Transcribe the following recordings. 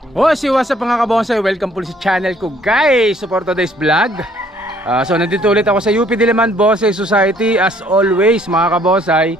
What's up mga kabonsay? Welcome po sa channel ko guys, support today's vlog. So nandito ulit ako sa UP Diliman Bonsai Society as always mga kabonsay.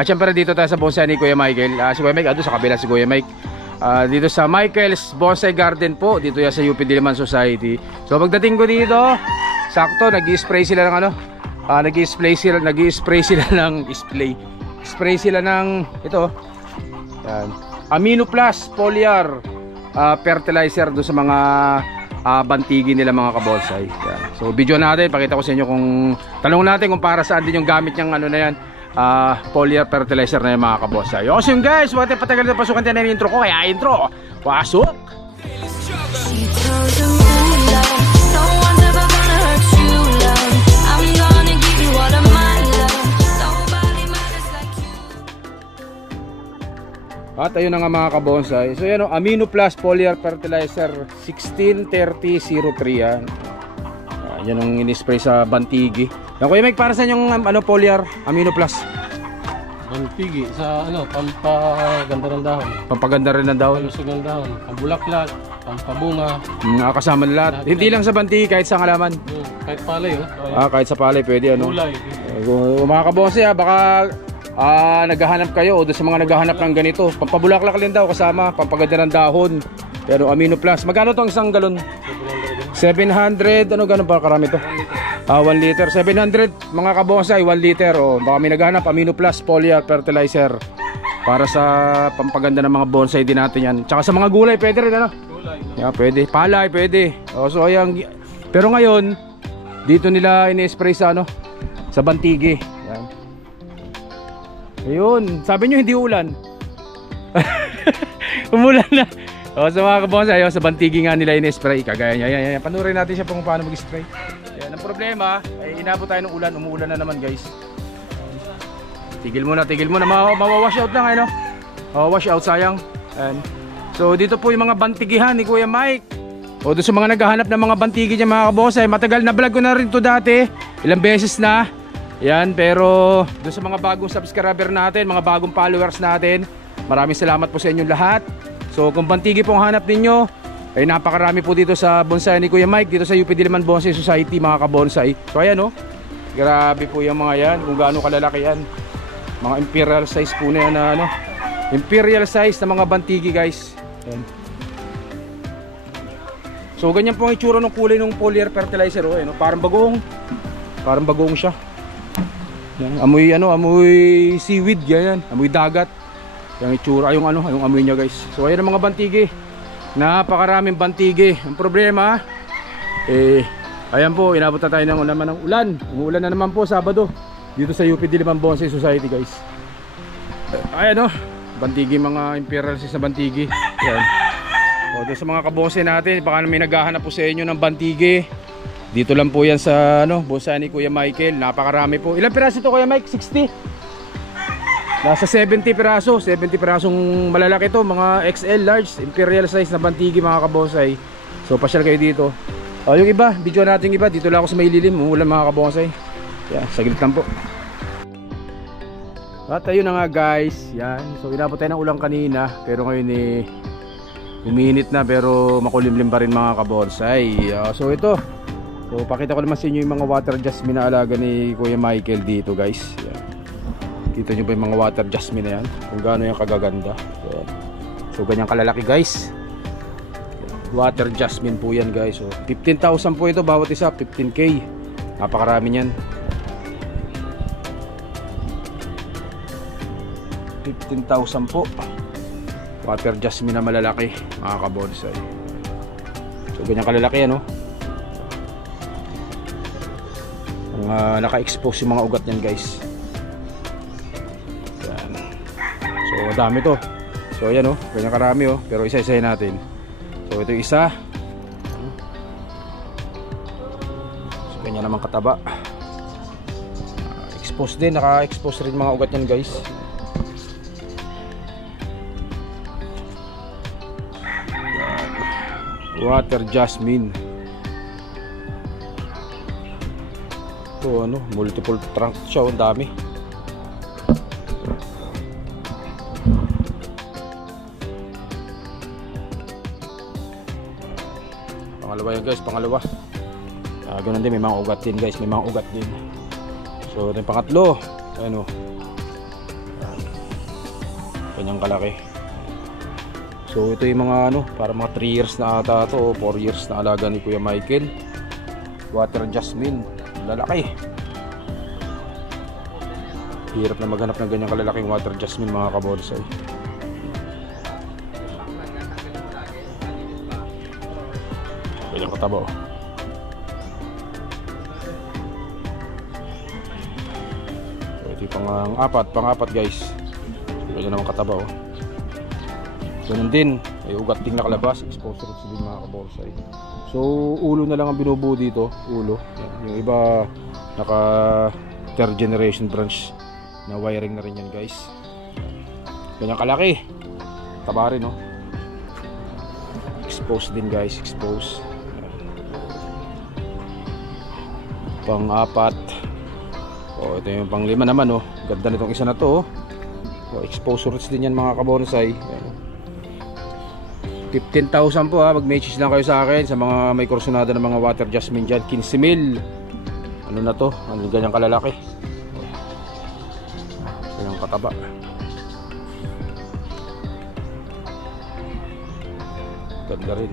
Siyempre dito tayo sa bonsai ni Kuya Michael. Si Kuya Mike, ado sa kabila si Kuya Mike. Dito sa Michael's Bonsai Garden po, dito yan sa UP Diliman Society. So pagdating ko dito, sakto nag-i-spray sila ng ano, nag-i-spray sila ng spray sila ng ito. Yan. Amino Plus Foliar fertilizer do sa mga bantigi nila mga kabonsai. Yan. So video natin, pakita ko sa inyo kung tanong natin kung para saan din yung gamit niyang ano na yan, foliar fertilizer na yung mga kabonsai. So yun guys, wag tayong patagal na pasukan tayo ng intro ko, kaya intro, pasok! At ayun na nga mga kabonsai. So yan o, Amino Plus Foliar Fertilizer 163003 yan. Yan ang in-spray sa bantigi. Yan, Kuya Mike, para saan yung ano, Foliar Amino Plus? Bantigi sa ano, pampaganda ng dahon. Pampaganda rin ng dahon. Palusog ng dahon, pambulaklak, pampabunga. Kasama lahat. Hindi lang sa bantigi, kahit sa halaman. Kahit palay kahit sa palay pwede ano. Kulay. Mga kabonsai baka naghahanap kayo o doon sa mga naghahanap ng ganito, pampabulaklak din daw kasama, pampaganda ng dahon. Pero Amino Plus, magkano tong isang galon? 700, ano gano'n pa karami to? 1 liter, 700 mga kabonsai, 1 liter. O baka may naghahanap, Amino Plus Foliar Fertilizer para sa pampaganda ng mga bonsai din natin yan. Tsaka sa mga gulay, pwede rin ano? Gulay. Yeah, pwede, palay, pwede. So ayan, pero ngayon dito nila ini-spray sa ano? Sa bantigi. Yan. Ayun, sabi nyo hindi ulan. Umulan na. So mga kabonsay, sa bantigi nga nila in-spray. Kagaya niya, yan. Panurin natin siya kung paano mag-spray. Yan, ang problema ay inabot tayo ng ulan. Umuulan na naman guys. Tigil muna. Mawawash out lang, ano? Wash out, sayang. Yan. So dito po yung mga bantigihan ni Kuya Mike. O doon sa mga naghahanap ng mga bantigi niya mga kabonsay. Matagal na vlog ko na rin to dati. Ilang beses na. Yan, pero doon sa mga bagong subscriber natin, mga bagong followers natin, maraming salamat po sa inyong lahat. So kung bantigi po ang hanap ninyo, ay napakarami po dito sa bonsai ni Kuya Mike, dito sa UP Diliman Bonsai Society mga kabonsai. So ayan o, grabe po yung mga yan, kung gaano kalalaki yan. Mga imperial size po na yan na ano, imperial size na mga bantigi guys. Yan. So ganyan po ang itsura ng kulay ng foliar fertilizer o, parang bagong siya. Yan, amoy seaweed yan, amoy dagat. Yung itsura, yung amoy niya guys. So ayan ang mga bantigi. Napakaraming bantigi. Ang problema, ayan po, inabot na tayo ng ulan. Umuulan na naman po Sabado dito sa UP Diliman Bonsai Society guys. Ayan bantigi, mga imperial size na bantigi. Yan. O doon sa mga kabonsai natin, baka may naghahanap po sa inyo ng bantigi. Dito lang po yan sa bonsai ni Kuya Michael. Napakarami po. Ilang piraso ito Kuya Mike? 60? Nasa 70 piraso. 70 pirasong malalaki to. Mga XL large, imperial size na bantigi mga kabonsai. So pasyal kayo dito. Yung iba, video natin iba. Dito lang ako sa may lilim. Umuulan mga kabonsai. Yan, saglit lang po. At ayun na nga guys. Yan. So inabot tayo ng ulang kanina. Pero ngayon uminit na pero makulimlim pa rin mga kabonsai. So ito. So pakita ko naman sa inyo yung mga water jasmine na alaga ni Kuya Michael dito guys. Yan. Kita nyo ba yung mga water jasmine na yan? Kung gaano yung kagaganda. Yan. So ganyan kalalaki guys. Water jasmine po yan guys. So 15,000 po ito bawat isa. 15K. Napakarami yan. 15,000 po. Water jasmine na malalaki mga kabonsai. So ganyan kalalaki yan naka-expose yung mga ugat niyan guys. Yan. So dami to. So ayan ganyan karami pero isa-isahin natin. So ito yung isa. So ganyan naman kataba. Expose din, naka-expose rin mga ugat niyan guys. Yan. Water jasmine. Ito multiple trunk siya, ang dami. Pangalawa yan guys, pangalawa. Ganun din, may mga ugat din guys, may mga ugat din. So ito yung pangatlo. Ayan o. Kanyang kalaki. So ito yung mga ano, para mga 3 years na ata to, 4 years na alaga ni Kuya Michael. Water jasmine, lalaki. Hirap na maghanap ng ganyang kalalaking water jasmine mga kabonsai. Kanyang kataba oh. Ito yung pang-apat guys. Ganyan naman kataba oh. Ganun din, may ugat ding nakalabas, exposed roots din mga kabonsai. So ulo na lang ang binubuo dito, ulo. Yung iba naka 3rd generation branch na wiring na rin yan guys. Ganyan kalaki. Taba rin oh. Exposed din guys, exposed. Pang-apat. Oh, ito yung pang-5 naman oh. Ganda nitong isa na to oh. So, exposed roots din yan mga kabonsai. 15,000 po ha. Mag-message lang kayo sa akin sa mga may kursunada ng mga water jasmine dyan. 15,000. Ano na to? Ano ganyang kalalaki? Ganyang kataba. Ganda rin.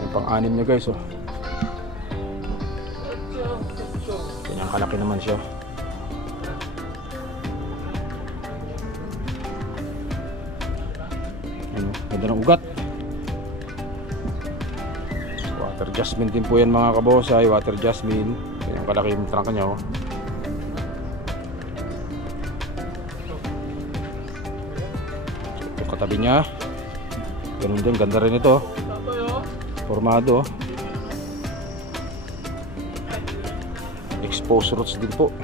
Yung pang-anim nyo guys oh. Ganyang kalaki naman siya. Ganda ng ugat. Water jasmine din po yan mga kabonsai. Water jasmine. Yan kalaki yung trangka nya oh. Ito katabi nya. Ganun din, ganda rin ito. Formado oh. Exposed roots din po.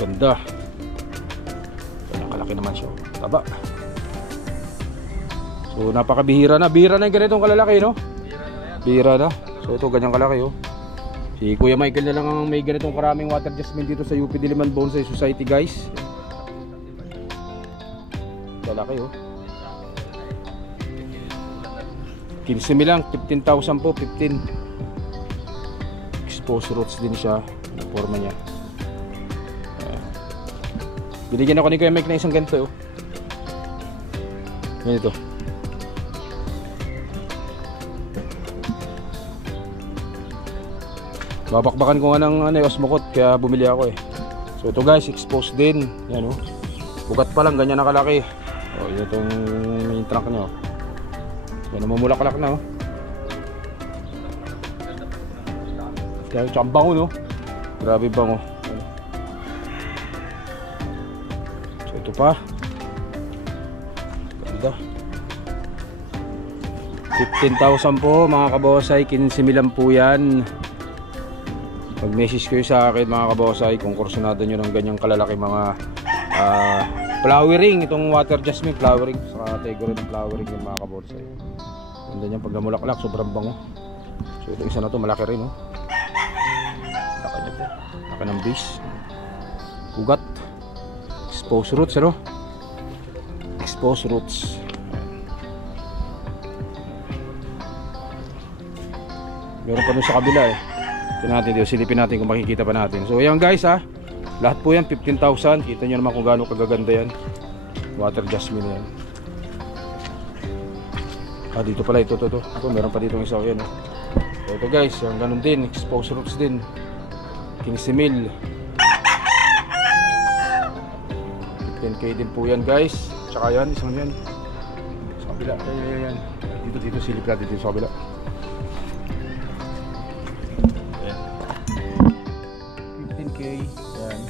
Ganda. Kanyang kalaki naman siya. Taba. So napakabihira na. Bihira na yung ganitong kalalaki no? Bihira na. So ito ganyang kalaki oh. Si Kuya Michael na lang ang may ganitong karaming water jasmine dito sa UP Diliman Bonsai Society guys. Kalaki oh. 15,000 lang. 15,000 po. 15. Exposed roots din siya. Ang forma niya. Binigyan ako ni Kuya Mike na isang ganito oh. Ganito. Babakbakan ko nga ng osmokot kaya bumili ako eh. So ito guys, exposed din. Yan oh. Ugat pa lang, ganyan na kalaki. Oh, yun itong yung trunk niya oh. Yan, namumulaklak na oh. Kaya tsaka bango no. Grabe bango. Ito pa. Ganda. 15,000 po mga kabonsai. 15,000 po yan. Mag-message kayo sa akin mga kabonsai kung kursunado nyo ng ganyang kalalaki mga flowering. Itong water jasmine flowering. Sa category ng flowering yung mga kabonsai. Ganda nyan pag namulaklak. Sobrang bango. So ito isa na to malaki rin oh. Laki nyo po. Laki ng base. Ugat. Exposed roots ano? Exposed roots. Meron pa dun sa kabila eh. Ito natin dito, silipin natin kung makikita pa natin. So ayan guys ha. Lahat po yan 15,000. Kita nyo naman kung gaano kagaganda yan. Water jasmine yan. Dito pala ito. Ito meron pa dito ng isa yan eh. So ito guys, yung ganun din. Exposed roots din. 15,000. 10k din po yan guys. Tsaka yan, isang yan sa kabila. Yan. Dito silip natin dito sa kabila. Ayan. 15k. Yan.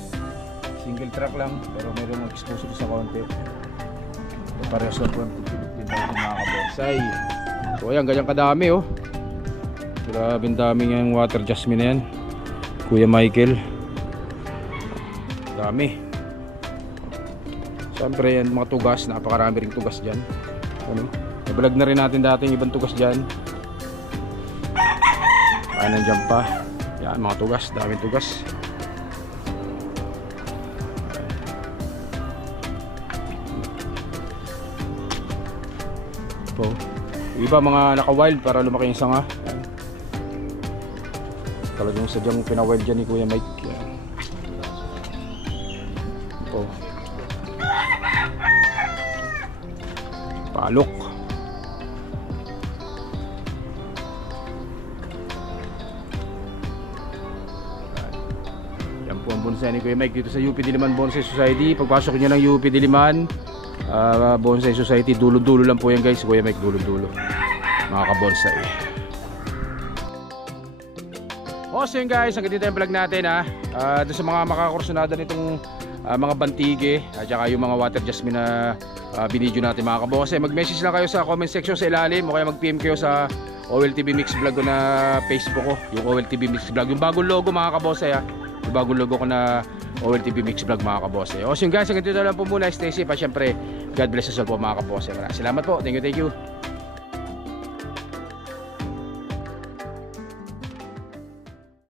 Single track lang. Pero mayroong exposure sa konti. Parehas lang po 15,000 mga kabonsai. So ayan, ganyang kadami oh. Grabe ang daming yung water jasmine na yan. Kuya Michael. Dami. Siyempre yan mga tugas, napakarami ring tugas dyan. Ano? Nabalag na rin natin dati yung ibang tugas dyan. Kaya nandyan pa. Yan mga tugas, daming tugas. po. Iba mga naka-wild para lumaki yung sanga. Yan. Talagang sadyang pina-wild dyan ni Kuya Mike. Yan. Po. Palok. Yan po ang bonsai ni Kuya Mike dito sa UP Diliman Bonsai Society. Pagpasok nyo ng UP Diliman Bonsai Society, dulo-dulo lang po yan guys. Kuya Mike, dulo-dulo mga ka-bonsai. So yun guys, hanggang dito yung vlog natin ha. Doon sa mga makakursunada nitong mga bantige at saka yung mga water jasmine na binidyo natin mga kabonsai, mag-message lang kayo sa comment section sa ilalim o kaya mag-PM kayo sa OLTV Mix Vlog ko na Facebook ko, yung OLTV Mix Vlog, yung bagong logo mga kabonsai ha, yung bagong logo ko na OLTV Mix Vlog mga kabonsai. So yun guys, hanggang dito lang po muna, stay safe at syempre God bless us all po mga kabonsai. Salamat po, thank you.